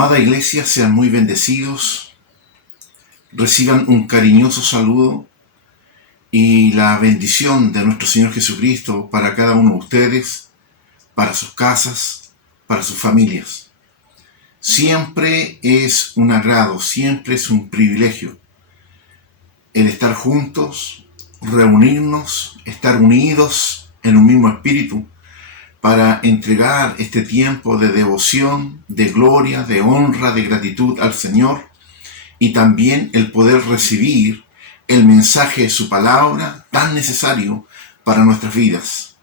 Amada iglesia, sean muy bendecidos, reciban un cariñoso saludo y la bendición de nuestro Señor Jesucristo para cada uno de ustedes, para sus casas, para sus familias. Siempre es un agrado, siempre es un privilegio el estar juntos, reunirnos, estar unidos en un mismo espíritu para entregar este tiempo de devoción, de gloria, de honra, de gratitud al Señor, y también el poder recibir el mensaje de su palabra tan necesario para nuestras vidas.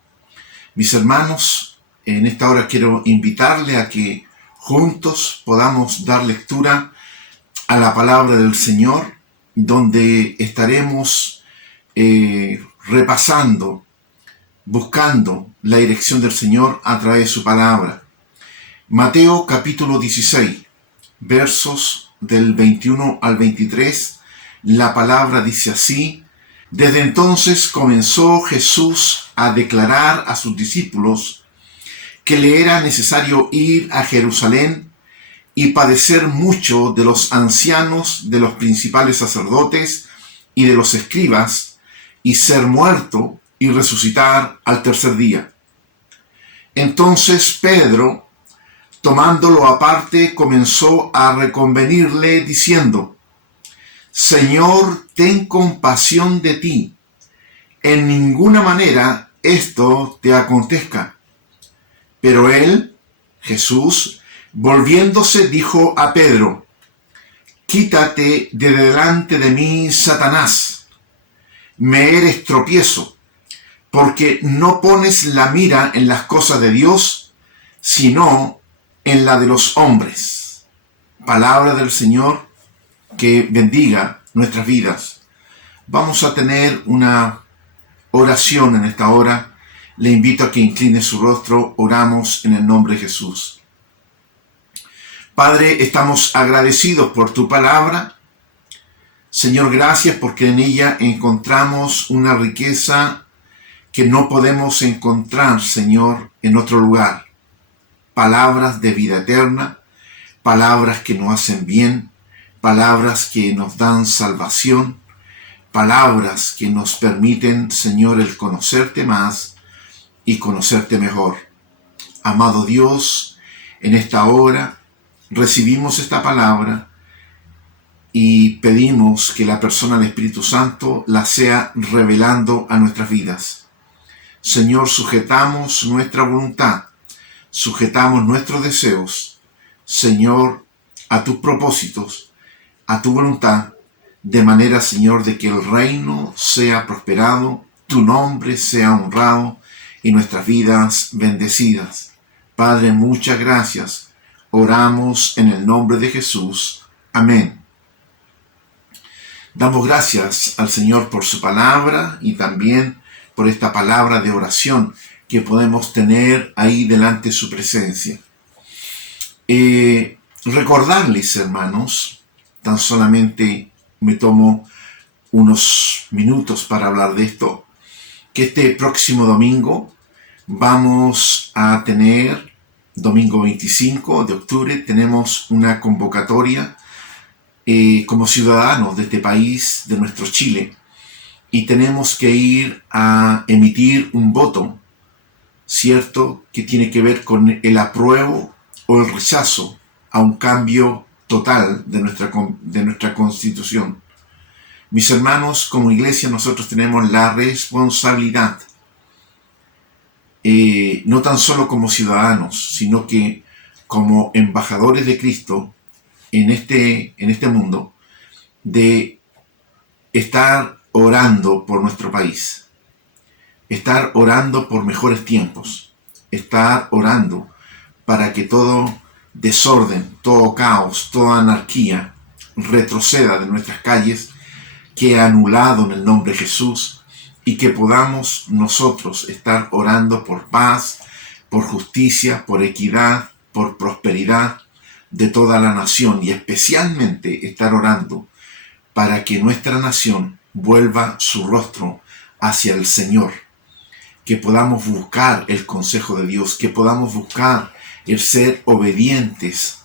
Mis hermanos, en esta hora quiero invitarle a que juntos podamos dar lectura a la palabra del Señor, donde estaremos repasando, buscando la dirección del Señor a través de su palabra. Mateo capítulo 16, versos del 21 al 23, la palabra dice así: Desde entonces comenzó Jesús a declarar a sus discípulos que le era necesario ir a Jerusalén y padecer mucho de los ancianos, de los principales sacerdotes y de los escribas, y ser muerto y resucitar al tercer día. Entonces Pedro, tomándolo aparte, comenzó a reconvenirle diciendo: Señor, ten compasión de ti, en ninguna manera esto te acontezca. Pero él, Jesús, volviéndose, dijo a Pedro: Quítate de delante de mí, Satanás, me eres tropiezo, porque no pones la mira en las cosas de Dios, sino en la de los hombres. Palabra del Señor, que bendiga nuestras vidas. Vamos a tener una oración en esta hora. Le invito a que incline su rostro. Oramos en el nombre de Jesús. Padre, estamos agradecidos por tu palabra. Señor, gracias porque en ella encontramos una riqueza que no podemos encontrar, Señor, en otro lugar. Palabras de vida eterna, palabras que nos hacen bien, palabras que nos dan salvación, palabras que nos permiten, Señor, el conocerte más y conocerte mejor. Amado Dios, en esta hora recibimos esta palabra y pedimos que la persona del Espíritu Santo la sea revelando a nuestras vidas. Señor, sujetamos nuestra voluntad, sujetamos nuestros deseos, Señor, a tus propósitos, a tu voluntad, de manera, Señor, de que el reino sea prosperado, tu nombre sea honrado y nuestras vidas bendecidas. Padre, muchas gracias. Oramos en el nombre de Jesús. Amén. Damos gracias al Señor por su palabra y también por esta palabra de oración que podemos tener ahí delante de su presencia. Recordarles, hermanos, tan solamente me tomo unos minutos para hablar de esto, que este próximo domingo vamos a tener, domingo 25 de octubre, tenemos una convocatoria como ciudadanos de este país, de nuestro Chile, y tenemos que ir a emitir un voto, ¿cierto?, que tiene que ver con el apruebo o el rechazo a un cambio total de nuestra Constitución. Mis hermanos, como iglesia nosotros tenemos la responsabilidad, no tan solo como ciudadanos, sino que como embajadores de Cristo en este mundo, de estar orando por nuestro país, estar orando por mejores tiempos, estar orando para que todo desorden, todo caos, toda anarquía retroceda de nuestras calles, que anulado en el nombre de Jesús, y que podamos nosotros estar orando por paz, por justicia, por equidad, por prosperidad de toda la nación, y especialmente estar orando para que nuestra nación vuelva su rostro hacia el Señor, que podamos buscar el consejo de Dios, que podamos buscar el ser obedientes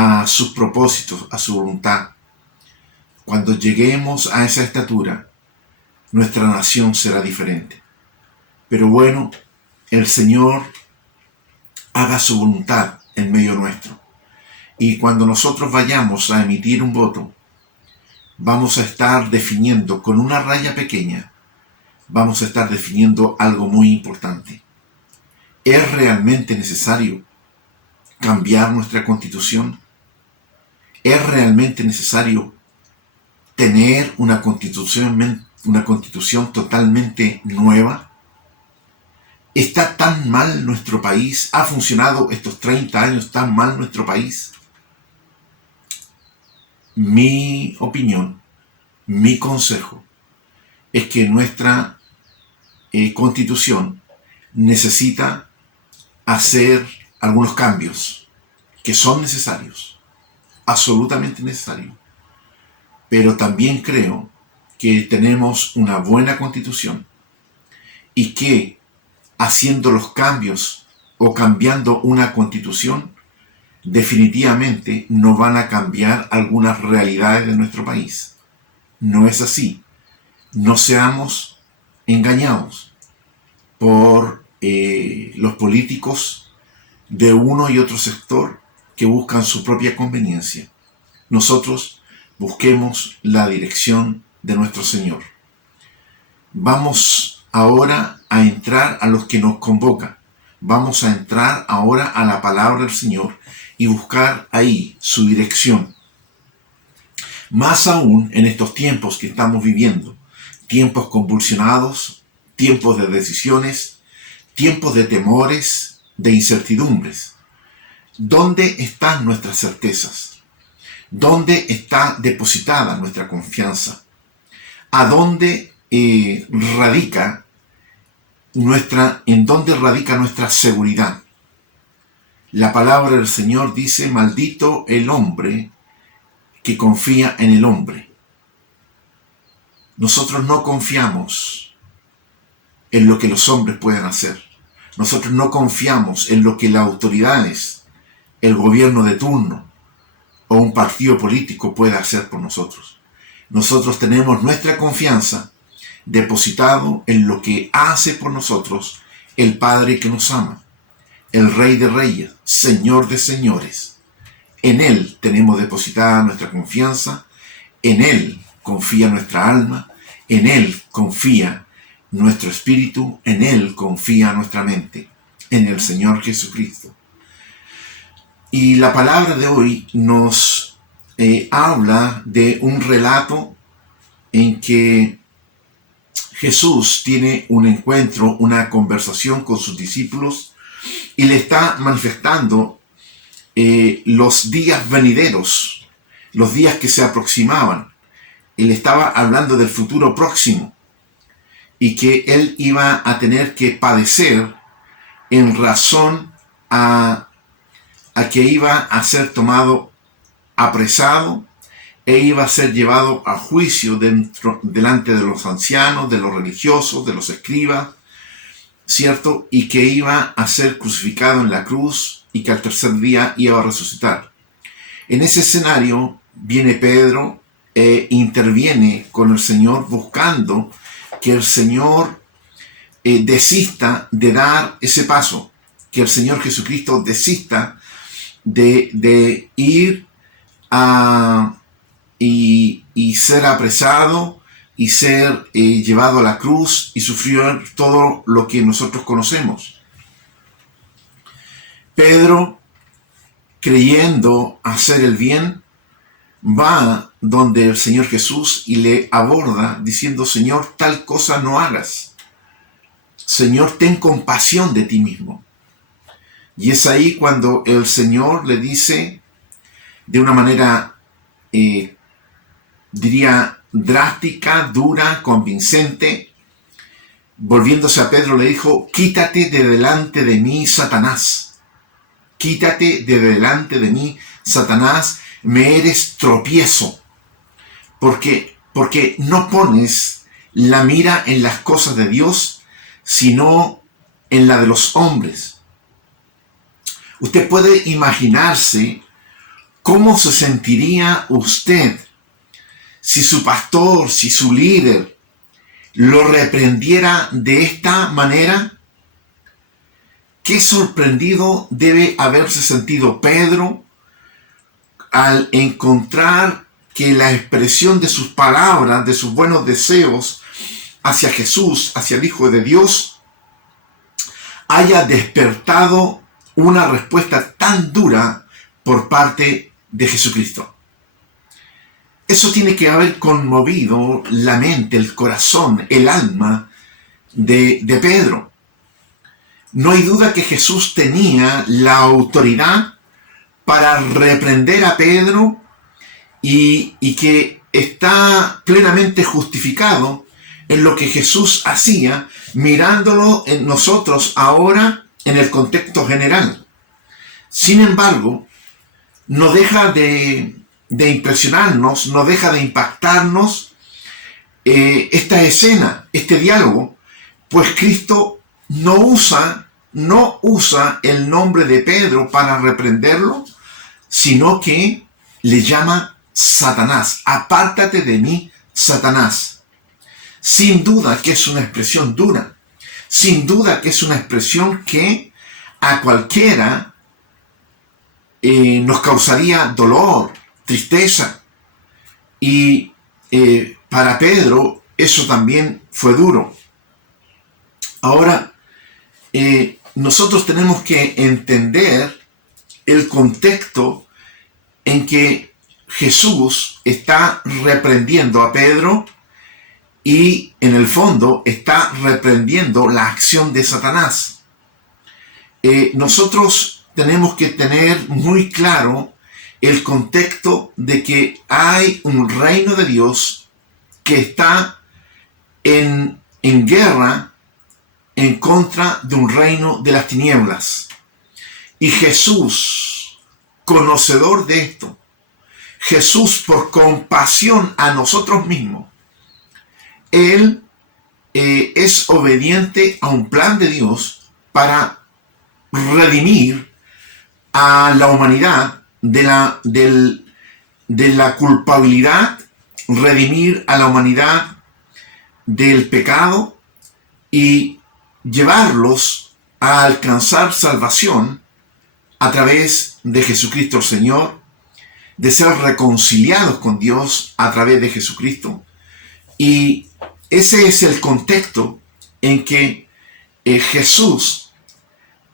a sus propósitos, a su voluntad. Cuando lleguemos a esa estatura, nuestra nación será diferente. Pero bueno, el Señor haga su voluntad en medio nuestro. Y cuando nosotros vayamos a emitir un voto, vamos a estar definiendo con una raya pequeña, vamos a estar definiendo algo muy importante. ¿Es realmente necesario cambiar nuestra constitución? ¿Es realmente necesario tener una constitución totalmente nueva? ¿Está tan mal nuestro país? ¿Ha funcionado estos 30 años tan mal nuestro país? Mi opinión, mi consejo, es que nuestra constitución necesita hacer algunos cambios que son necesarios, absolutamente necesarios. Pero también creo que tenemos una buena constitución y que haciendo los cambios o cambiando una constitución, definitivamente no van a cambiar algunas realidades de nuestro país. No es así. No seamos engañados por los políticos de uno y otro sector que buscan su propia conveniencia. Nosotros busquemos la dirección de nuestro Señor. Vamos ahora a entrar a los que nos convocan. Vamos a entrar ahora a la palabra del Señor y buscar ahí su dirección. Más aún en estos tiempos que estamos viviendo, tiempos convulsionados, tiempos de decisiones, tiempos de temores, de incertidumbres. ¿Dónde están nuestras certezas? ¿Dónde está depositada nuestra confianza? ¿A dónde radica nuestra seguridad? La palabra del Señor dice: maldito el hombre que confía en el hombre. Nosotros no confiamos en lo que los hombres pueden hacer. Nosotros no confiamos en lo que las autoridades, el gobierno de turno o un partido político pueda hacer por nosotros. Nosotros tenemos nuestra confianza depositado en lo que hace por nosotros el Padre que nos ama, el Rey de Reyes, Señor de Señores. En Él tenemos depositada nuestra confianza, en Él confía nuestra alma, en Él confía nuestro espíritu, en Él confía nuestra mente, en el Señor Jesucristo. Y la palabra de hoy nos habla de un relato en que Jesús tiene un encuentro, una conversación con sus discípulos y le está manifestando los días venideros, los días que se aproximaban. Él estaba hablando del futuro próximo y que él iba a tener que padecer en razón a que iba a ser tomado apresado e iba a ser llevado a juicio delante de los ancianos, de los religiosos, de los escribas, ¿cierto? Y que iba a ser crucificado en la cruz y que al tercer día iba a resucitar. En ese escenario viene Pedro e interviene con el Señor buscando que el Señor desista de dar ese paso, que el Señor Jesucristo desista de ir y ser apresado y ser llevado a la cruz y sufrir todo lo que nosotros conocemos. Pedro, creyendo hacer el bien, va donde el Señor Jesús y le aborda diciendo: Señor, tal cosa no hagas. Señor, ten compasión de ti mismo. Y es ahí cuando el Señor le dice de una manera, diría, drástica, dura, convincente, volviéndose a Pedro le dijo: quítate de delante de mí, Satanás. Quítate de delante de mí, Satanás, me eres tropiezo. Porque no pones la mira en las cosas de Dios, sino en la de los hombres. Usted puede imaginarse ¿cómo se sentiría usted si su pastor, si su líder lo reprendiera de esta manera? Qué sorprendido debe haberse sentido Pedro al encontrar que la expresión de sus palabras, de sus buenos deseos hacia Jesús, hacia el Hijo de Dios, haya despertado una respuesta tan dura por parte de Jesucristo. Eso tiene que haber conmovido la mente, el corazón, el alma de Pedro. No hay duda que Jesús tenía la autoridad para reprender a Pedro y que está plenamente justificado en lo que Jesús hacía, mirándolo en nosotros ahora en el contexto general. Sin embargo, no deja de impresionarnos, no deja de impactarnos esta escena, este diálogo, pues Cristo no usa el nombre de Pedro para reprenderlo, sino que le llama Satanás. Apártate de mí, Satanás. Sin duda que es una expresión dura. Sin duda que es una expresión que a cualquiera nos causaría dolor, tristeza. Y para Pedro eso también fue duro. Ahora, nosotros tenemos que entender el contexto en que Jesús está reprendiendo a Pedro y en el fondo está reprendiendo la acción de Satanás. Nosotros tenemos que tener muy claro el contexto de que hay un reino de Dios que está en guerra en contra de un reino de las tinieblas. Y Jesús, conocedor de esto, Jesús por compasión a nosotros mismos, Él es obediente a un plan de Dios para redimir a la humanidad de la culpabilidad, redimir a la humanidad del pecado y llevarlos a alcanzar salvación a través de Jesucristo el Señor, de ser reconciliados con Dios a través de Jesucristo. Y ese es el contexto en que Jesús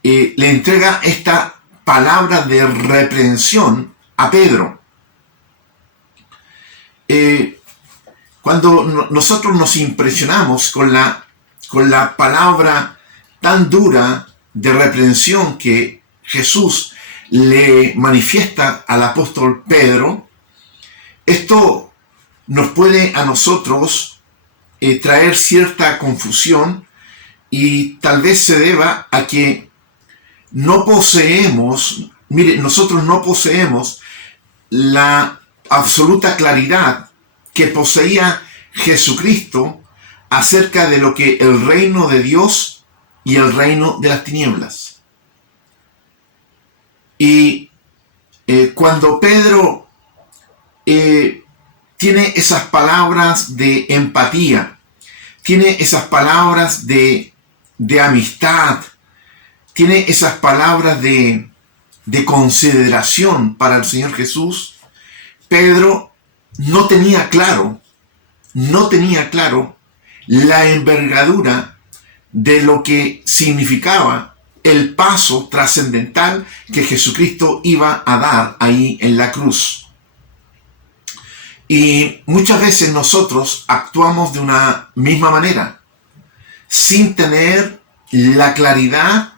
le entrega esta palabra de reprensión a Pedro. Cuando nosotros nos impresionamos con la palabra tan dura de reprensión que Jesús le manifiesta al apóstol Pedro, esto nos puede a nosotros traer cierta confusión y tal vez se deba a que nosotros no poseemos la absoluta claridad que poseía Jesucristo acerca de lo que el reino de Dios y el reino de las tinieblas. Y cuando Pedro tiene esas palabras de empatía, tiene esas palabras de amistad, tiene esas palabras de consideración para el Señor Jesús, Pedro no tenía claro la envergadura de lo que significaba el paso trascendental que Jesucristo iba a dar ahí en la cruz. Y muchas veces nosotros actuamos de una misma manera, sin tener la claridad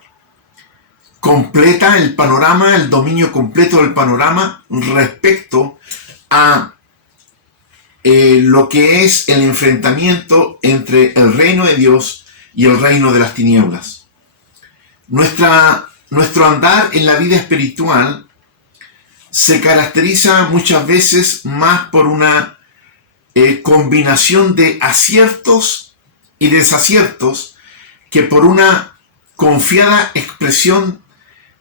completa, el panorama, el dominio completo del panorama respecto a lo que es el enfrentamiento entre el reino de Dios y el reino de las tinieblas. Nuestro andar en la vida espiritual se caracteriza muchas veces más por una combinación de aciertos y desaciertos que por una confiada expresión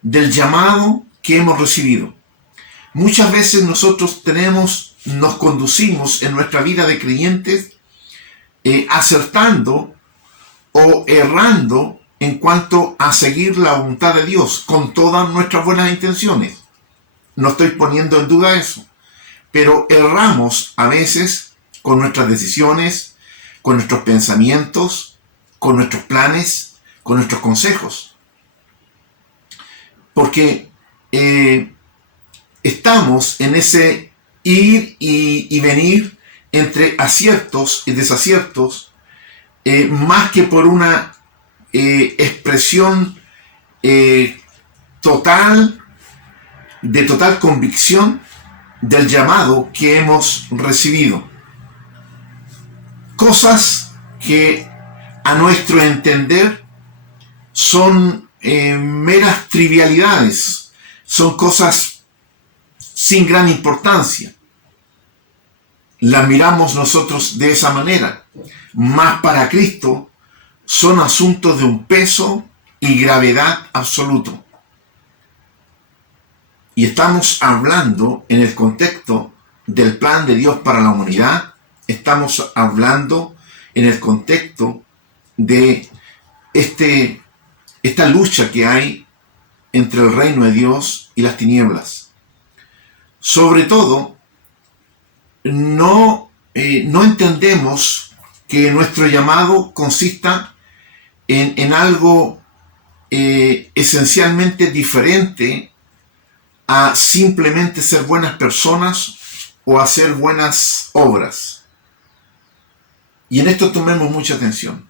del llamado que hemos recibido. Muchas veces nosotros nos conducimos en nuestra vida de creyentes acertando o errando en cuanto a seguir la voluntad de Dios con todas nuestras buenas intenciones. No estoy poniendo en duda eso, pero erramos a veces con nuestras decisiones, con nuestros pensamientos, con nuestros planes, con nuestros consejos. Porque estamos en ese ir y venir entre aciertos y desaciertos, más que por una expresión total, de total convicción del llamado que hemos recibido. Cosas que a nuestro entender son meras trivialidades, son cosas sin gran importancia. Las miramos nosotros de esa manera, mas para Cristo son asuntos de un peso y gravedad absoluto. Y estamos hablando en el contexto del plan de Dios para la humanidad, estamos hablando en el contexto de esta lucha que hay entre el reino de Dios y las tinieblas. Sobre todo, no entendemos que nuestro llamado consista en algo esencialmente diferente a simplemente ser buenas personas o hacer buenas obras. Y en esto tomemos mucha atención.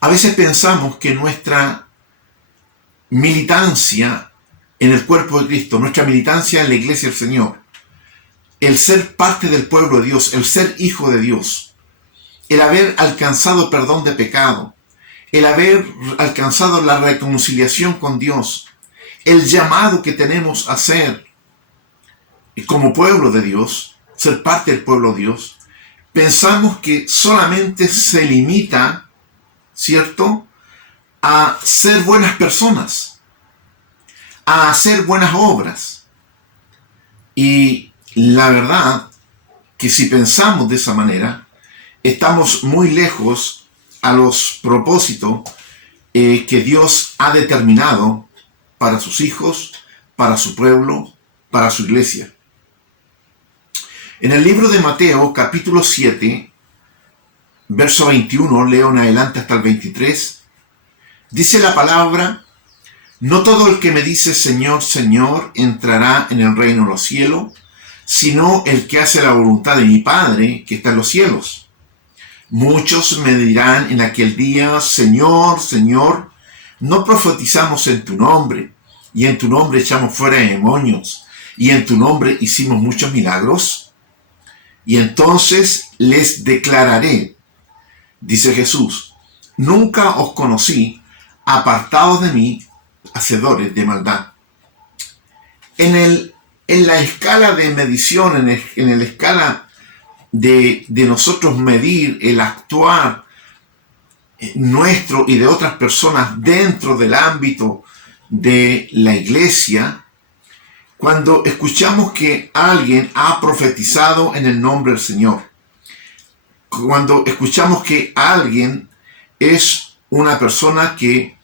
A veces pensamos que nuestra militancia en el cuerpo de Cristo, nuestra militancia en la iglesia del Señor, el ser parte del pueblo de Dios, el ser hijo de Dios, el haber alcanzado perdón de pecado, el haber alcanzado la reconciliación con Dios, el llamado que tenemos a ser como pueblo de Dios, ser parte del pueblo de Dios, pensamos que solamente se limita, ¿cierto?, a ser buenas personas, a hacer buenas obras. Y la verdad que si pensamos de esa manera, estamos muy lejos a los propósitos que Dios ha determinado para sus hijos, para su pueblo, para su iglesia. En el libro de Mateo, capítulo 7, verso 21, leo en adelante hasta el 23, dice la palabra: no todo el que me dice Señor, Señor, entrará en el reino de los cielos, sino el que hace la voluntad de mi Padre que está en los cielos. Muchos me dirán en aquel día: Señor, Señor, ¿no profetizamos en tu nombre, y en tu nombre echamos fuera demonios, y en tu nombre hicimos muchos milagros? Y entonces les declararé, dice Jesús: nunca os conocí, apartados de mí, hacedores de maldad. En la escala de medición, en la escala de nosotros medir el actuar nuestro y de otras personas dentro del ámbito de la iglesia, cuando escuchamos que alguien ha profetizado en el nombre del Señor, cuando escuchamos que alguien es una persona que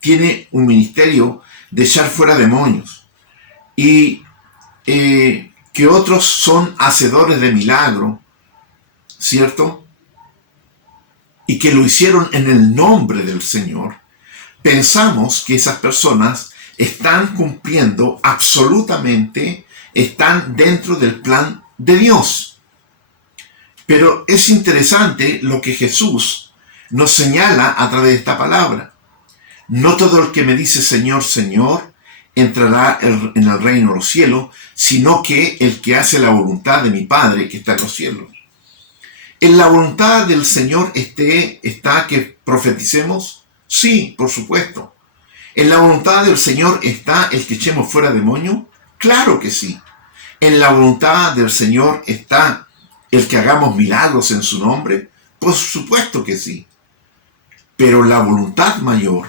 tiene un ministerio de echar fuera demonios y que otros son hacedores de milagro, ¿cierto?, y que lo hicieron en el nombre del Señor, pensamos que esas personas están cumpliendo absolutamente, están dentro del plan de Dios. Pero es interesante lo que Jesús nos señala a través de esta palabra. No todo el que me dice Señor, Señor, entrará en el reino de los cielos, sino que el que hace la voluntad de mi Padre que está en los cielos. ¿En la voluntad del Señor está que profeticemos? Sí, por supuesto. ¿En la voluntad del Señor está el que echemos fuera demonios? Claro que sí. ¿En la voluntad del Señor está el que hagamos milagros en su nombre? Por supuesto que sí. Pero la voluntad mayor,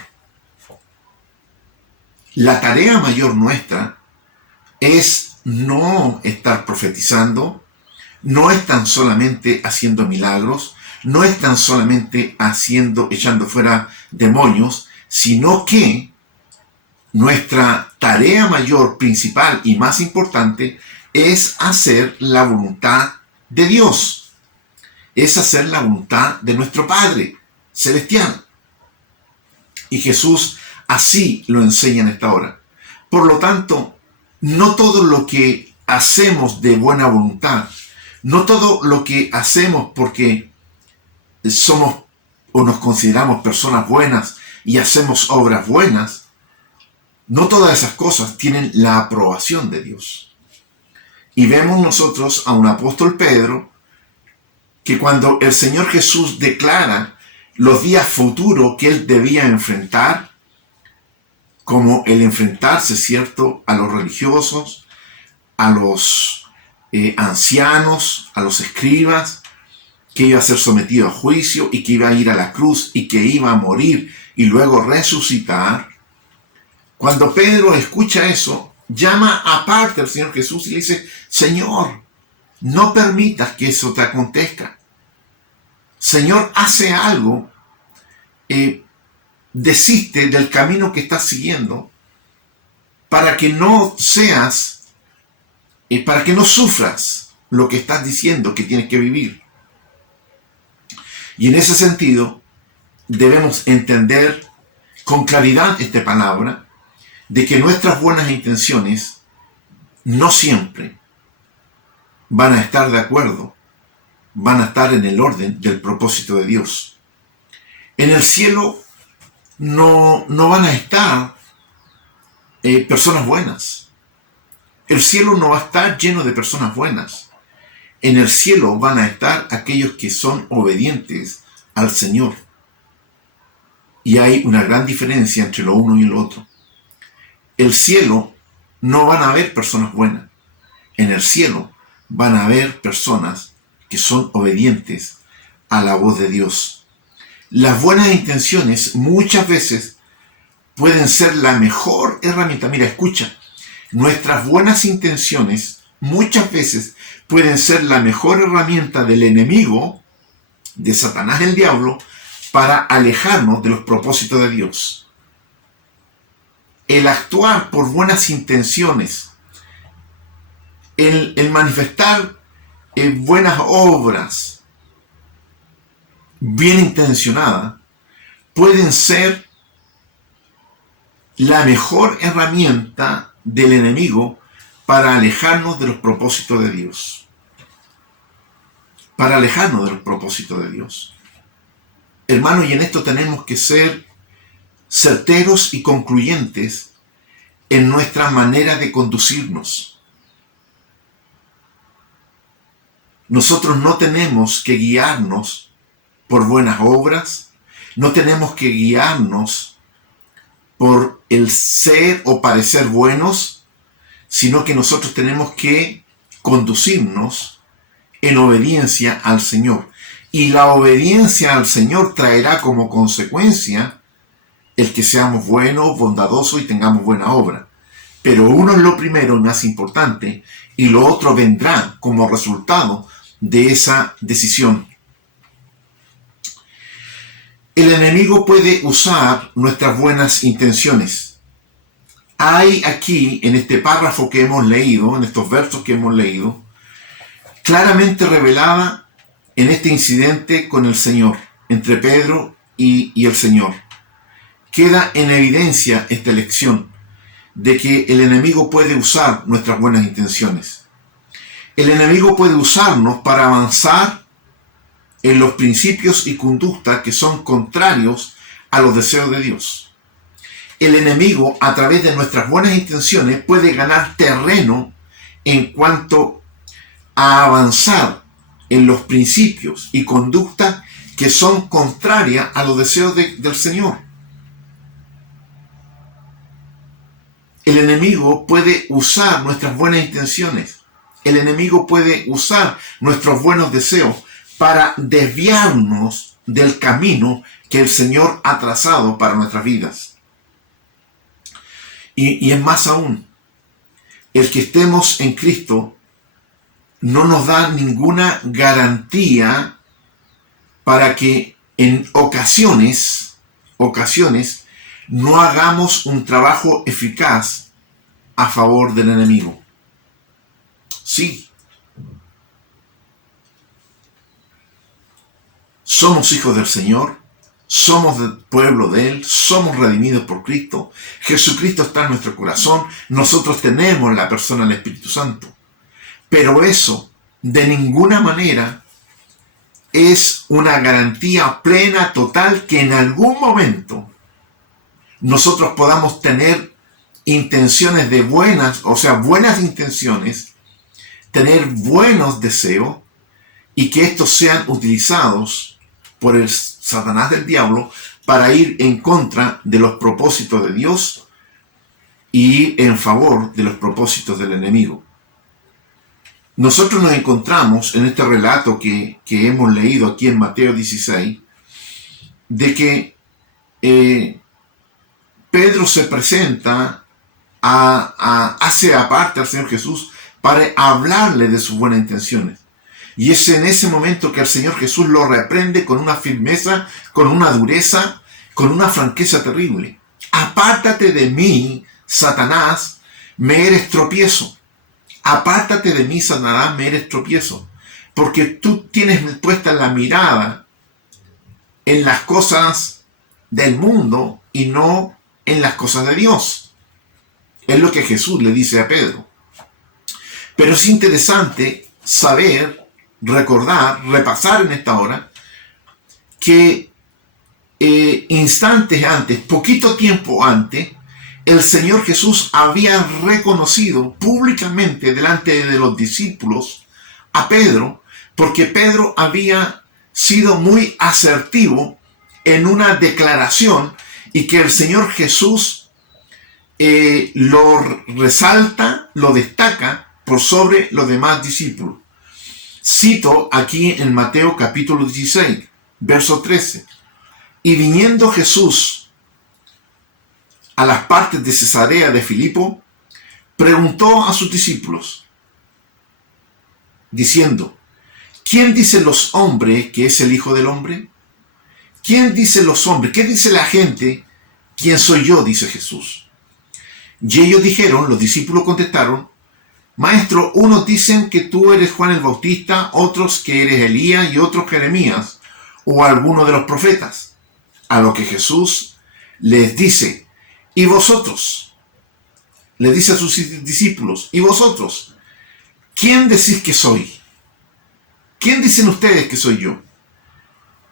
la tarea mayor nuestra, es no estar profetizando, no es tan solamente haciendo milagros, no es tan solamente echando fuera demonios, sino que nuestra tarea mayor, principal y más importante es hacer la voluntad de Dios, es hacer la voluntad de nuestro Padre Celestial. Y Jesús así lo enseña en esta hora. Por lo tanto, no todo lo que hacemos de buena voluntad, no todo lo que hacemos porque somos o nos consideramos personas buenas y hacemos obras buenas, no todas esas cosas tienen la aprobación de Dios. Y vemos nosotros a un apóstol Pedro que cuando el Señor Jesús declara los días futuros que él debía enfrentar, como el enfrentarse, ¿cierto?, a los religiosos, a los ancianos, a los escribas, que iba a ser sometido a juicio y que iba a ir a la cruz y que iba a morir y luego resucitar. Cuando Pedro escucha eso, llama aparte al Señor Jesús y le dice: Señor, no permitas que eso te acontezca. Señor, hace algo, desiste del camino que estás siguiendo para que no seas, para que no sufras lo que estás diciendo que tienes que vivir. Y en ese sentido, debemos entender con claridad esta palabra, de que nuestras buenas intenciones no siempre van a estar de acuerdo, van a estar en el orden del propósito de Dios. En el cielo no van a estar personas buenas. El cielo no va a estar lleno de personas buenas. En el cielo van a estar aquellos que son obedientes al Señor. Y hay una gran diferencia entre lo uno y lo otro. El cielo no van a haber personas buenas. En el cielo van a haber personas que son obedientes a la voz de Dios. Las buenas intenciones muchas veces pueden ser la mejor herramienta. Mira, escucha, nuestras buenas intenciones muchas veces pueden ser la mejor herramienta del enemigo, de Satanás el diablo, para alejarnos de los propósitos de Dios. El actuar por buenas intenciones, el manifestar buenas obras bien intencionadas, pueden ser la mejor herramienta del enemigo para alejarnos de los propósitos de Dios. Para alejarnos de los propósitos de Dios. Hermanos, y en esto tenemos que ser certeros y concluyentes en nuestra manera de conducirnos. Nosotros no tenemos que guiarnos por buenas obras, no tenemos que guiarnos por el ser o parecer buenos, sino que nosotros tenemos que conducirnos en obediencia al Señor. Y la obediencia al Señor traerá como consecuencia el que seamos buenos, bondadosos y tengamos buena obra. Pero uno es lo primero, más importante, y lo otro vendrá como resultado de esa decisión. El enemigo puede usar nuestras buenas intenciones. Hay aquí, en este párrafo que hemos leído, en estos versos que hemos leído, claramente revelada en este incidente con el Señor, entre Pedro y el Señor. Queda en evidencia esta lección de que el enemigo puede usar nuestras buenas intenciones. El enemigo puede usarnos para avanzar en los principios y conductas que son contrarios a los deseos de Dios. El enemigo, a través de nuestras buenas intenciones, puede ganar terreno en cuanto a avanzar en los principios y conductas que son contrarias a los deseos del Señor. El enemigo puede usar nuestras buenas intenciones. El enemigo puede usar nuestros buenos deseos para desviarnos del camino que el Señor ha trazado para nuestras vidas. Y es más aún, el que estemos en Cristo no nos da ninguna garantía para que en ocasiones no hagamos un trabajo eficaz a favor del enemigo. Sí, somos hijos del Señor, somos del pueblo de Él, somos redimidos por Cristo, Jesucristo está en nuestro corazón, nosotros tenemos la persona del Espíritu Santo. Pero eso de ninguna manera es una garantía plena, total, que en algún momento nosotros podamos tener intenciones de buenas intenciones, tener buenos deseos y que estos sean utilizados por el Satanás del diablo para ir en contra de los propósitos de Dios y en favor de los propósitos del enemigo. Nosotros nos encontramos en este relato que hemos leído aquí en Mateo 16, de que Pedro se presenta, hace aparte al Señor Jesús para hablarle de sus buenas intenciones. Y es en ese momento que el Señor Jesús lo reprende con una firmeza, con una dureza, con una franqueza terrible. Apártate de mí, Satanás, me eres tropiezo. Apártate de mí, Satanás, me eres tropiezo. Porque tú tienes puesta la mirada en las cosas del mundo y no en las cosas de Dios. Es lo que Jesús le dice a Pedro. Pero es interesante saber, recordar, repasar en esta hora, que instantes antes, poquito tiempo antes, el Señor Jesús había reconocido públicamente delante de los discípulos a Pedro, porque Pedro había sido muy asertivo en una declaración y que el Señor Jesús lo resalta, lo destaca por sobre los demás discípulos. Cito aquí en Mateo capítulo 16, verso 13. Y viniendo Jesús a las partes de Cesarea de Filipo, preguntó a sus discípulos, diciendo, ¿quién dicen los hombres que es el Hijo del Hombre? ¿Quién dicen los hombres? ¿Qué dice la gente? ¿Quién soy yo? Dice Jesús. Y ellos dijeron, los discípulos contestaron, Maestro, unos dicen que tú eres Juan el Bautista, otros que eres Elías y otros Jeremías o alguno de los profetas. A lo que Jesús les dice, ¿y vosotros? Le dice a sus discípulos, ¿y vosotros? ¿Quién decís que soy? ¿Quién dicen ustedes que soy yo?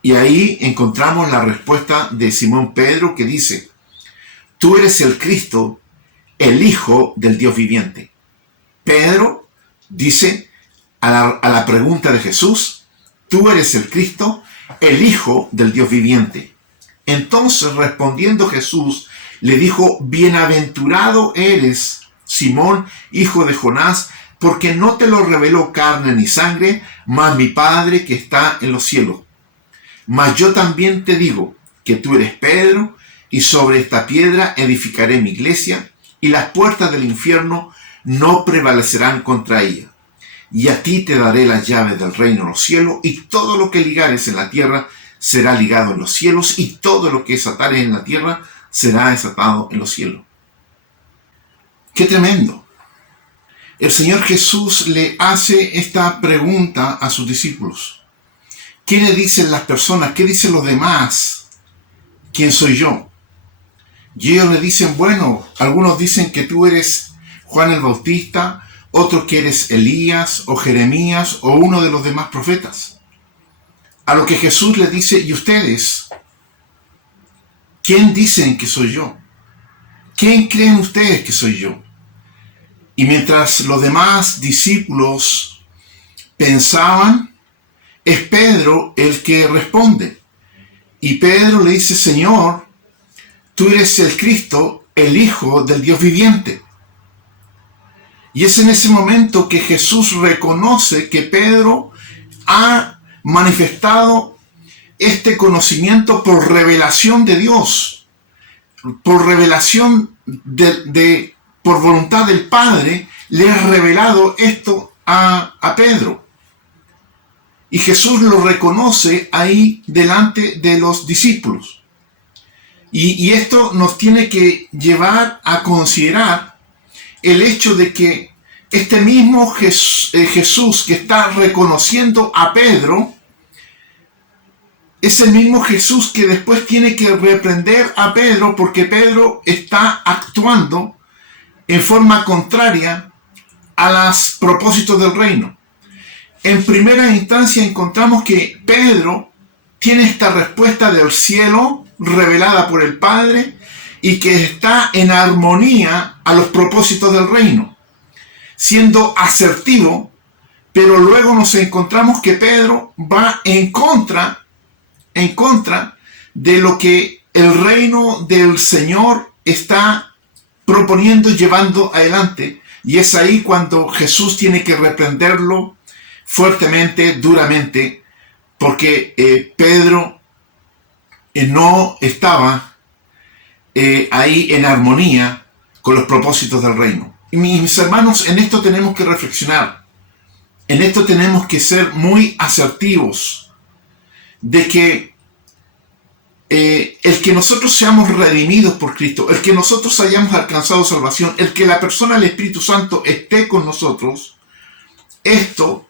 Y ahí encontramos la respuesta de Simón Pedro que dice, tú eres el Cristo, el Hijo del Dios viviente. Pedro dice a la pregunta de Jesús, tú eres el Cristo, el Hijo del Dios viviente. Entonces respondiendo Jesús le dijo, bienaventurado eres, Simón, hijo de Jonás, porque no te lo reveló carne ni sangre, mas mi Padre que está en los cielos. Mas yo también te digo que tú eres Pedro, y sobre esta piedra edificaré mi iglesia, y las puertas del infierno no prevalecerán contra ella. Y a ti te daré las llaves del reino de los cielos, y todo lo que ligares en la tierra será ligado en los cielos, y todo lo que desatares en la tierra será desatado en los cielos. ¡Qué tremendo! El Señor Jesús le hace esta pregunta a sus discípulos. ¿Qué le dicen las personas? ¿Qué dicen los demás? ¿Quién soy yo? Y ellos le dicen, bueno, algunos dicen que tú eres Juan el Bautista, otros que eres Elías o Jeremías o uno de los demás profetas. A lo que Jesús le dice, ¿y ustedes? ¿Quién dicen que soy yo? ¿Quién creen ustedes que soy yo? Y mientras los demás discípulos pensaban, es Pedro el que responde. Y Pedro le dice, Señor, tú eres el Cristo, el Hijo del Dios viviente. Y es en ese momento que Jesús reconoce que Pedro ha manifestado este conocimiento por revelación de Dios, por revelación por voluntad del Padre, le ha revelado esto a Pedro. Y Jesús lo reconoce ahí delante de los discípulos. Y esto nos tiene que llevar a considerar el hecho de que este mismo Jesús que está reconociendo a Pedro, es el mismo Jesús que después tiene que reprender a Pedro porque Pedro está actuando en forma contraria a los propósitos del reino. En primera instancia encontramos que Pedro tiene esta respuesta del cielo revelada por el Padre y que está en armonía a los propósitos del reino, siendo asertivo, pero luego nos encontramos que Pedro va en contra de lo que el reino del Señor está proponiendo y llevando adelante. Y es ahí cuando Jesús tiene que reprenderlo fuertemente, duramente, porque Pedro no estaba ahí en armonía con los propósitos del reino. Y mis hermanos, en esto tenemos que reflexionar. En esto tenemos que ser muy asertivos de que el que nosotros seamos redimidos por Cristo, el que nosotros hayamos alcanzado salvación, el que la persona del Espíritu Santo esté con nosotros, esto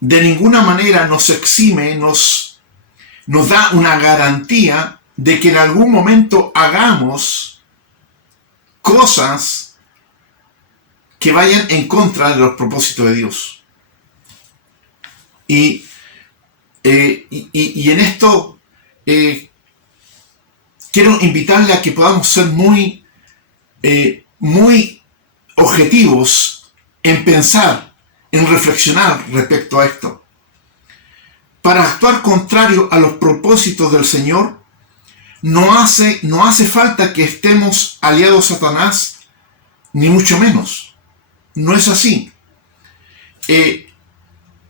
de ninguna manera nos exime, nos da una garantía de que en algún momento hagamos cosas que vayan en contra de los propósitos de Dios. Y en esto quiero invitarle a que podamos ser muy objetivos en pensar, en reflexionar respecto a esto. Para actuar contrario a los propósitos del Señor, no hace falta que estemos aliados a Satanás, ni mucho menos. No es así.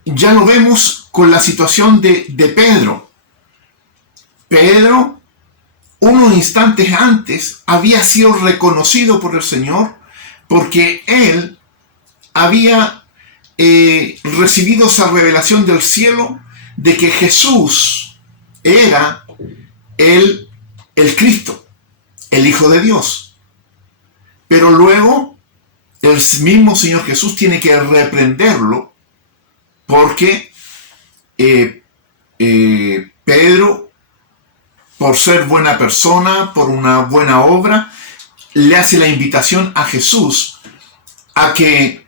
Ya lo vemos con la situación de Pedro. Pedro, unos instantes antes, había sido reconocido por el Señor porque él había recibido esa revelación del cielo de que Jesús era el Cristo, el Hijo de Dios. Pero luego el mismo Señor Jesús tiene que reprenderlo porque Pedro, por ser buena persona, por una buena obra, le hace la invitación a Jesús a que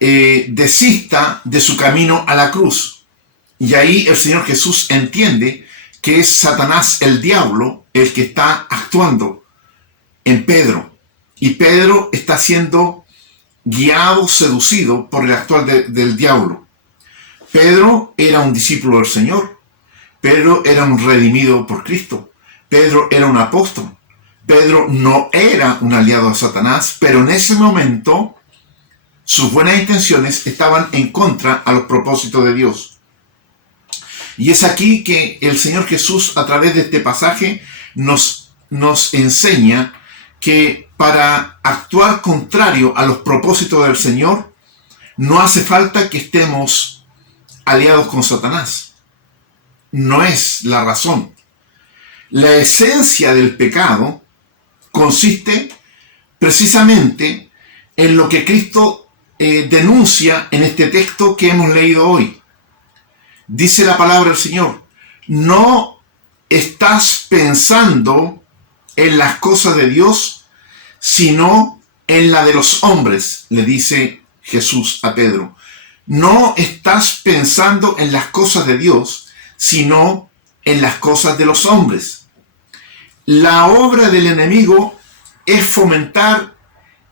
desista de su camino a la cruz. Y ahí el Señor Jesús entiende que es Satanás, el diablo, el que está actuando en Pedro. Y Pedro está siendo guiado, seducido por el actuar del diablo. Pedro era un discípulo del Señor. Pedro era un redimido por Cristo. Pedro era un apóstol. Pedro no era un aliado a Satanás, pero en ese momento sus buenas intenciones estaban en contra a los propósitos de Dios. Y es aquí que el Señor Jesús, a través de este pasaje, nos enseña que para actuar contrario a los propósitos del Señor, no hace falta que estemos aliados con Satanás. No es la razón. La esencia del pecado consiste precisamente en lo que Cristo denuncia en este texto que hemos leído hoy. Dice la palabra del Señor: no estás pensando en las cosas de Dios, sino en la de los hombres, le dice Jesús a Pedro. No estás pensando en las cosas de Dios, sino en las cosas de los hombres. La obra del enemigo es fomentar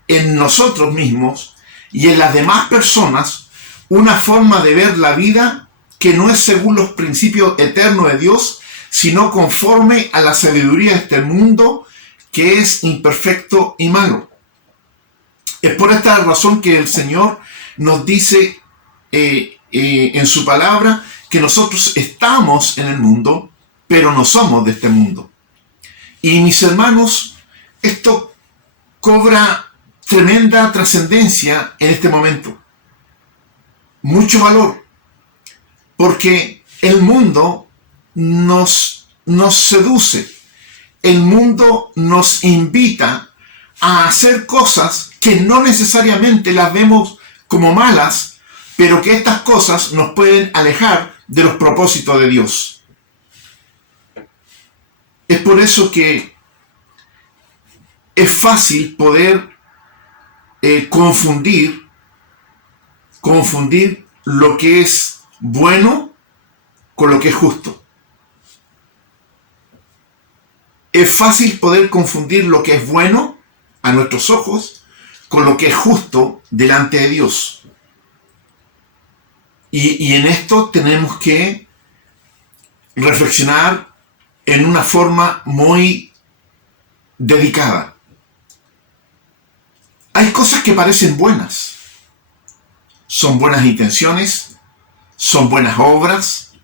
en nosotros mismos y en las demás personas una forma de ver la vida que no es según los principios eternos de Dios, sino conforme a la sabiduría de este mundo, que es imperfecto y malo. Es por esta razón que el Señor nos dice en su palabra que nosotros estamos en el mundo, pero no somos de este mundo. Y mis hermanos, esto cobra tremenda trascendencia en este momento, mucho valor, porque el mundo nos seduce, el mundo nos invita a hacer cosas que no necesariamente las vemos como malas, pero que estas cosas nos pueden alejar de los propósitos de Dios. Es por eso que es fácil poder confundir lo que es bueno con lo que es justo. Es fácil poder confundir lo que es bueno a nuestros ojos con lo que es justo delante de Dios. Y en esto tenemos que reflexionar en una forma muy dedicada. Hay cosas que parecen buenas. Son buenas intenciones, son buenas obras,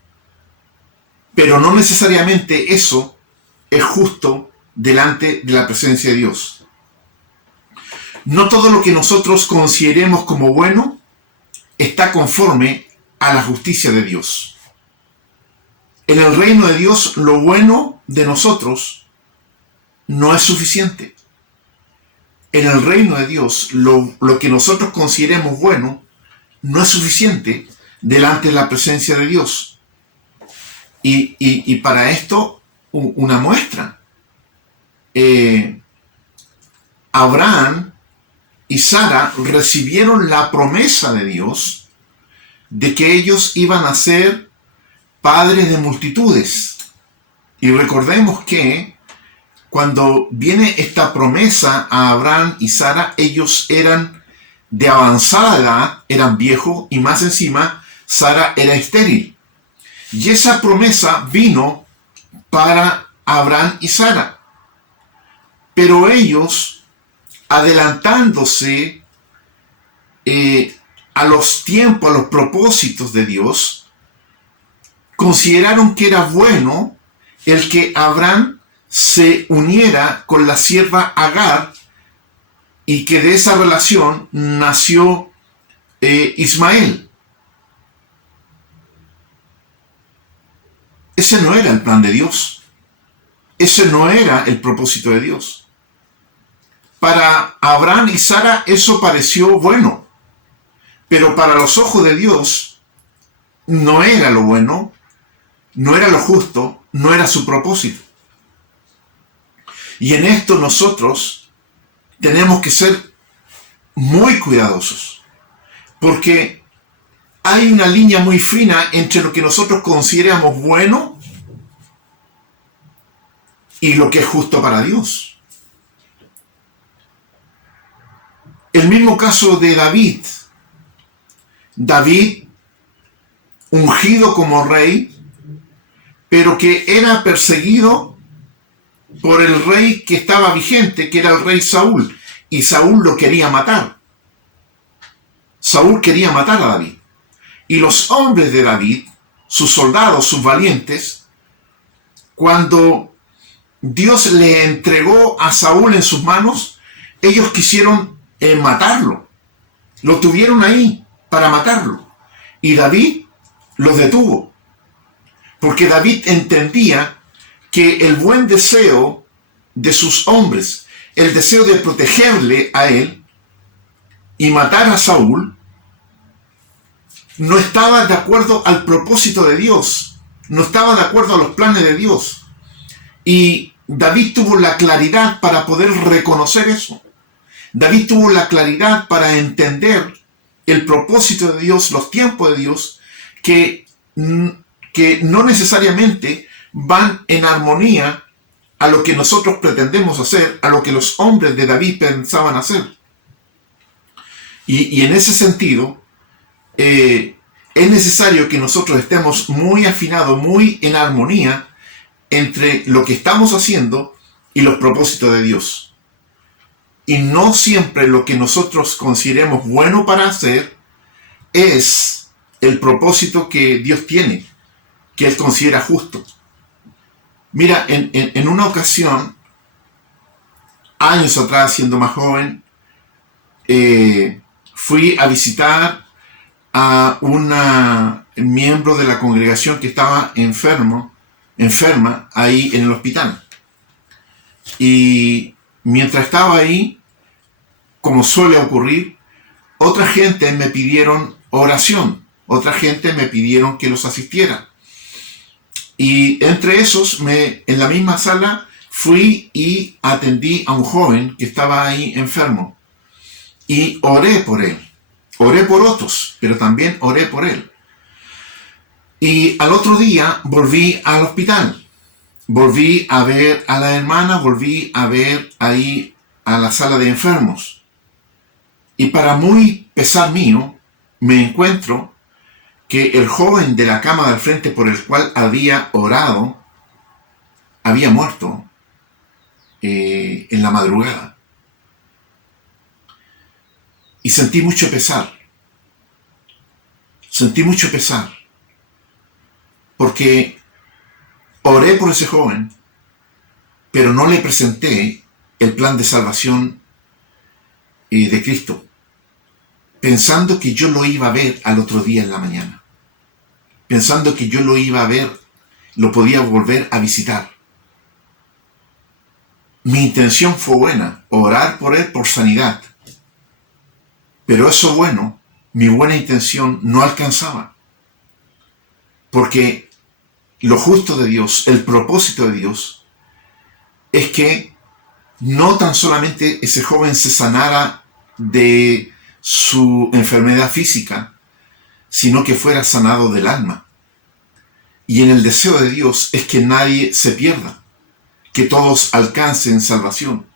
pero no necesariamente eso es justo delante de la presencia de Dios. No todo lo que nosotros consideremos como bueno está conforme a la justicia de Dios. En el reino de Dios, lo bueno de nosotros no es suficiente. En el reino de Dios, lo que nosotros consideremos bueno no es suficiente delante de la presencia de Dios. Y para esto, una muestra. Abraham y Sara recibieron la promesa de Dios de que ellos iban a ser padres de multitudes. Y recordemos que cuando viene esta promesa a Abraham y Sara, ellos eran de avanzada edad, eran viejos, y más encima Sara era estéril. Y esa promesa vino para Abraham y Sara. Pero ellos, adelantándose a los tiempos, a los propósitos de Dios, consideraron que era bueno el que Abraham se uniera con la sierva Agar y que de esa relación nació Ismael. Ese no era el plan de Dios. Ese no era el propósito de Dios. Para Abraham y Sara eso pareció bueno, pero para los ojos de Dios no era lo bueno, no era lo justo, no era su propósito. Y en esto nosotros tenemos que ser muy cuidadosos, porque hay una línea muy fina entre lo que nosotros consideramos bueno y lo que es justo para Dios. El mismo caso de David. David, ungido como rey, pero que era perseguido por el rey que estaba vigente, que era el rey Saúl, y Saúl lo quería matar. Saúl quería matar a David. Y los hombres de David, sus soldados, sus valientes, cuando Dios le entregó a Saúl en sus manos, ellos quisieron matarlo. Lo tuvieron ahí para matarlo. Y David los detuvo. Porque David entendía que el buen deseo de sus hombres, el deseo de protegerle a él y matar a Saúl, no estaba de acuerdo al propósito de Dios, no estaba de acuerdo a los planes de Dios. Y David tuvo la claridad para poder reconocer eso. David tuvo la claridad para entender el propósito de Dios, los tiempos de Dios, que no necesariamente van en armonía a lo que nosotros pretendemos hacer, a lo que los hombres de David pensaban hacer. Y en ese sentido, es necesario que nosotros estemos muy afinados, muy en armonía entre lo que estamos haciendo y los propósitos de Dios. Y no siempre lo que nosotros consideremos bueno para hacer es el propósito que Dios tiene, que Él considera justo. Mira, en una ocasión, años atrás, siendo más joven, fui a visitar a una miembro de la congregación que estaba enferma ahí en el hospital. Y mientras estaba ahí, como suele ocurrir, otra gente me pidieron oración, otra gente me pidieron que los asistiera. Y entre esos, en la misma sala, fui y atendí a un joven que estaba ahí enfermo. Y oré por él. Oré por otros, pero también oré por él. Y al otro día volví al hospital. Volví a ver a la hermana, volví a ver ahí a la sala de enfermos. Y para muy pesar mío, me encuentro que el joven de la cama del frente por el cual había orado, había muerto en la madrugada. Y sentí mucho pesar. Sentí mucho pesar. Porque oré por ese joven, pero no le presenté el plan de salvación de Cristo, pensando que yo lo iba a ver al otro día en la mañana, pensando que yo lo iba a ver, lo podía volver a visitar. Mi intención fue buena, orar por él por sanidad, pero eso bueno, mi buena intención no alcanzaba, porque lo justo de Dios, el propósito de Dios, es que no tan solamente ese joven se sanara de su enfermedad física, sino que fuera sanado del alma. Y en el deseo de Dios es que nadie se pierda, que todos alcancen salvación.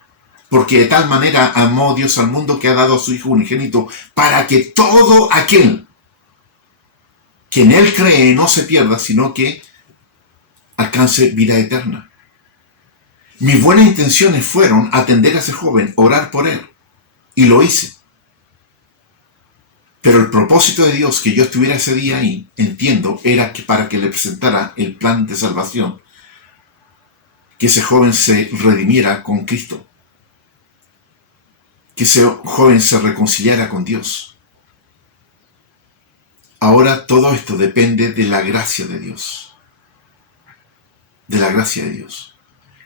Porque de tal manera amó Dios al mundo que ha dado a su Hijo unigénito, para que todo aquel que en Él cree no se pierda, sino que alcance vida eterna. Mis buenas intenciones fueron atender a ese joven, orar por él, y lo hice. Pero el propósito de Dios que yo estuviera ese día ahí, entiendo, era que para que le presentara el plan de salvación, que ese joven se redimiera con Cristo, que ese joven se reconciliara con Dios. Ahora todo esto depende de la gracia de Dios. De la gracia de Dios.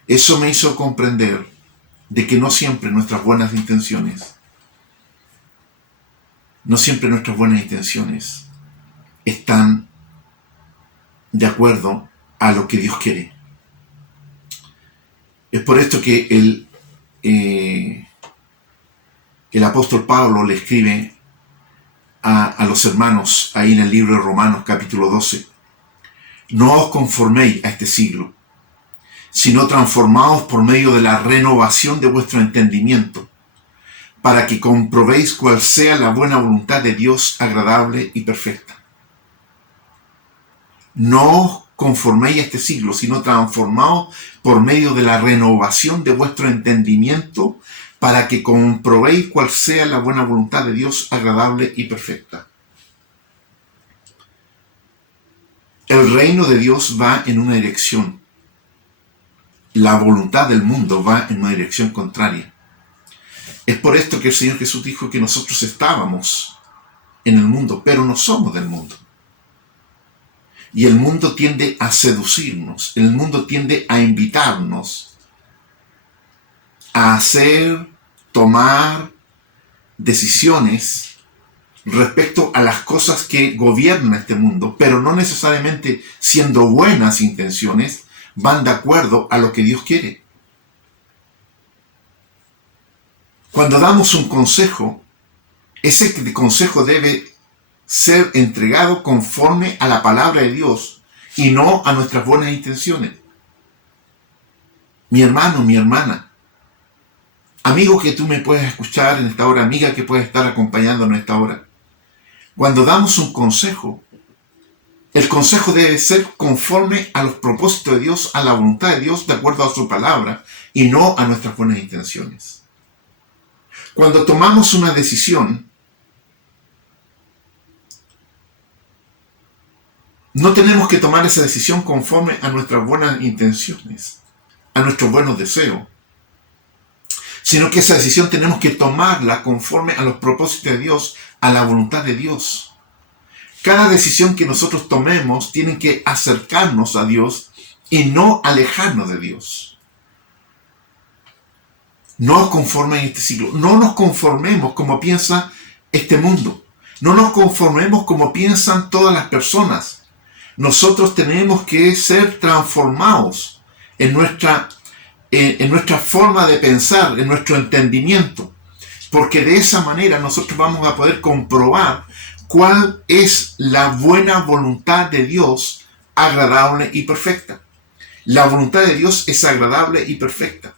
Eso me hizo comprender de que no siempre nuestras buenas intenciones están de acuerdo a lo que Dios quiere. Es por esto que el apóstol Pablo le escribe a los hermanos ahí en el libro de Romanos capítulo 12. No os conforméis a este siglo, sino transformaos por medio de la renovación de vuestro entendimiento, para que comprobéis cuál sea la buena voluntad de Dios agradable y perfecta. No os conforméis a este siglo, sino transformaos por medio de la renovación de vuestro entendimiento, para que comprobéis cuál sea la buena voluntad de Dios agradable y perfecta. El reino de Dios va en una dirección. La voluntad del mundo va en una dirección contraria. Es por esto que el Señor Jesús dijo que nosotros estábamos en el mundo, pero no somos del mundo. Y el mundo tiende a seducirnos, el mundo tiende a invitarnos a tomar decisiones respecto a las cosas que gobiernan este mundo, pero no necesariamente siendo buenas intenciones, van de acuerdo a lo que Dios quiere. Cuando damos un consejo, ese consejo debe ser entregado conforme a la palabra de Dios y no a nuestras buenas intenciones. Mi hermano, mi hermana, amigo que tú me puedes escuchar en esta hora, amiga que puedes estar acompañando en esta hora, cuando damos un consejo, el consejo debe ser conforme a los propósitos de Dios, a la voluntad de Dios, de acuerdo a su palabra, y no a nuestras buenas intenciones. Cuando tomamos una decisión, no tenemos que tomar esa decisión conforme a nuestras buenas intenciones, a nuestros buenos deseos, sino que esa decisión tenemos que tomarla conforme a los propósitos de Dios, a la voluntad de Dios. Cada decisión que nosotros tomemos tiene que acercarnos a Dios y no alejarnos de Dios. No os conforméis en este siglo. No nos conformemos como piensa este mundo. No nos conformemos como piensan todas las personas. Nosotros tenemos que ser transformados en nuestra forma de pensar, en nuestro entendimiento. Porque de esa manera nosotros vamos a poder comprobar cuál es la buena voluntad de Dios, agradable y perfecta. La voluntad de Dios es agradable y perfecta.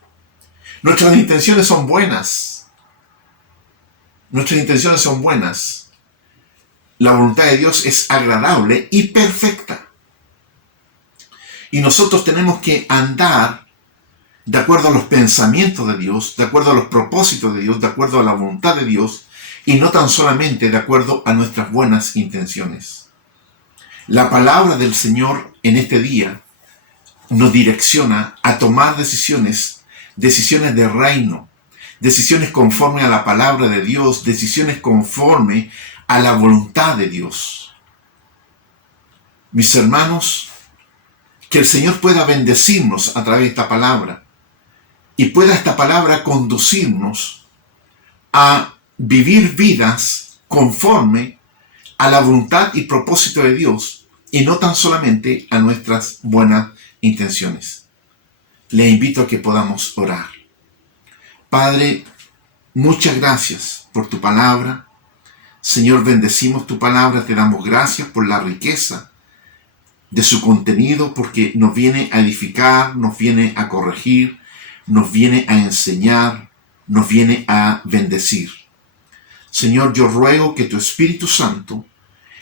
Nuestras intenciones son buenas. Nuestras intenciones son buenas. La voluntad de Dios es agradable y perfecta. Y nosotros tenemos que andar de acuerdo a los pensamientos de Dios, de acuerdo a los propósitos de Dios, de acuerdo a la voluntad de Dios, y no tan solamente de acuerdo a nuestras buenas intenciones. La palabra del Señor en este día nos direcciona a tomar decisiones de reino, decisiones conforme a la palabra de Dios, decisiones conforme a la voluntad de Dios. Mis hermanos, que el Señor pueda bendecirnos a través de esta palabra y pueda esta palabra conducirnos a vivir vidas conforme a la voluntad y propósito de Dios y no tan solamente a nuestras buenas intenciones. Le invito a que podamos orar. Padre, muchas gracias por tu palabra. Señor, bendecimos tu palabra, te damos gracias por la riqueza de su contenido, porque nos viene a edificar, nos viene a corregir, nos viene a enseñar, nos viene a bendecir. Señor, yo ruego que tu Espíritu Santo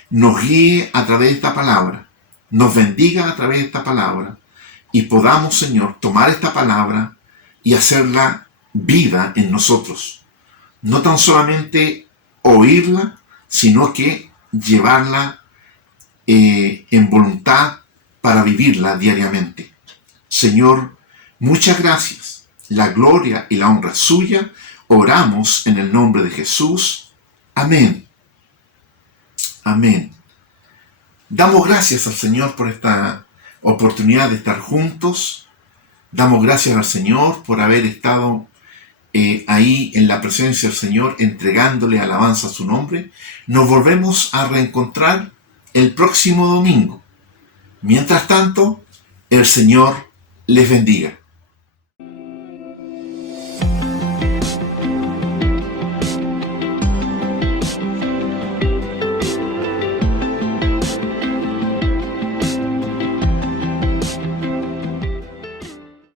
nos guíe a través de esta palabra, nos bendiga a través de esta palabra, y podamos, Señor, tomar esta palabra y hacerla vida en nosotros. No tan solamente oírla, sino que llevarla en voluntad para vivirla diariamente. Señor, muchas gracias. La gloria y la honra es suya. Oramos en el nombre de Jesús. Amén. Amén. Damos gracias al Señor por esta oportunidad de estar juntos. Damos gracias al Señor por haber estado ahí en la presencia del Señor, entregándole alabanza a su nombre. Nos volvemos a reencontrar el próximo domingo. Mientras tanto, el Señor les bendiga.